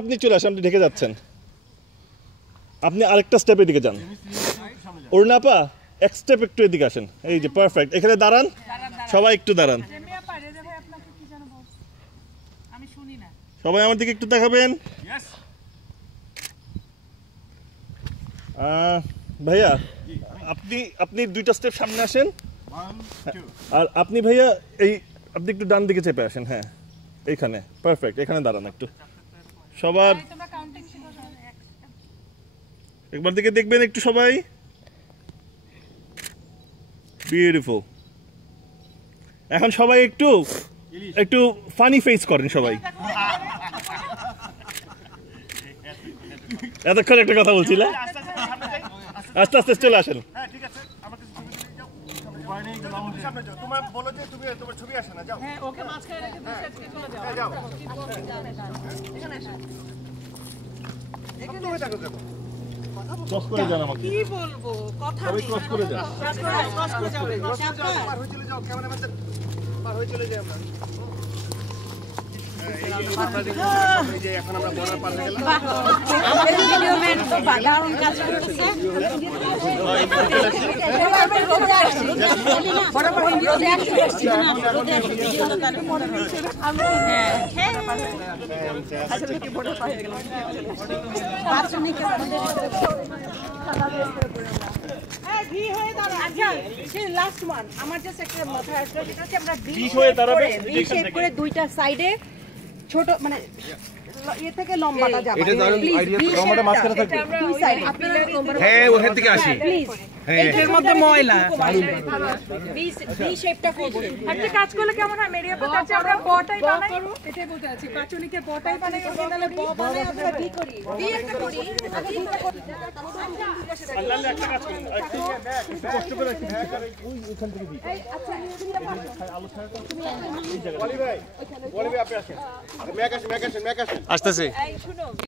আপনি চলে আসেন, আপনি ঢেকে যাচ্ছেন, আপনি আরেকটা স্টেপের দিকে যান। অরুণাপা এক স্টেপ একটু এদিকে আসেন, এই যে পারফেক্ট, এখানে দাঁড়ান, সবাই একটু দাঁড়ান, সবাই আমার দিকে একটু দেখাবেন। ভাইয়া আপনি আপনি দুইটা স্টেপ সামনে আসেন, আর আপনি ভাইয়া এই আপনি একটু ডান দিকে চেপে আসেন। হ্যাঁ এইখানে পারফেক্ট, এখানে দাঁড়ান একটু, সবার একবার দিকে দেখবেন একটু সবাই। বিউটিফুল। এখন সবাই একটু একটু ফানি ফেস করেন সবাই। এতক্ষণ একটা কথা বলছিলাম, আস্তে আস্তে চলে আসেন। ক্রস করে যান, আমাকে কি বলবো, কথা সবাই ক্রস করে যান, ক্রস করে যাও, পার হয়ে চলে যাও, ক্যামেরাম্যানদের পার হয়ে চলে যাই আমরা। এই যে এখন আমরা বর্ডার পার হয়ে গেলাম, আমাদের ভিডিও ম্যান তো দারুণ কাজ করতেছে। বর্ডার পার হয়ে রোদে আসছি না, রোদে আসছি হ্যাঁ আচ্ছা কি বর্ডার পার হয়ে গেলাম, বাথরুম নিতে আমাদের ঘি হয়ে দাঁড়া। আচ্ছা সেই লাস্ট ওয়ান আমার জাস্ট একটা মাথায় আসলো, যেটা হচ্ছে আমরা ভি হয়ে দাঁড়াবে, ভি শেপ করে দুইটা সাইডে ছোট মানে এর থেকে লম্বাটা যাবে, এটা দারুণ আইডিয়া, লম্বাটা মাঝখানে থাকবে দুই সাইড। আপনারা হ্যাঁ ওখান থেকে আসি প্লিজ, এর মধ্যে ময়লা ভি শেপটা করব। একটা কাজ করলে কেমন হয় মেরিয়া, পথ আছে আমরা পটাই বানাই, এটাই বলতে আছি পাঁচুনিকে পটাই বানাই, তাহলে ব বানাই আমরা ভি করি, ভি একটা করি, আল্লাহ একটা কাজ করি, একটু কষ্ট করে একটু ওইখান থেকে ভি। আচ্ছা আলো ছাড়া তো এই জায়গা বলি ভাই আপনি আসেন, মেক আসেন আসতেছে। এই শুনো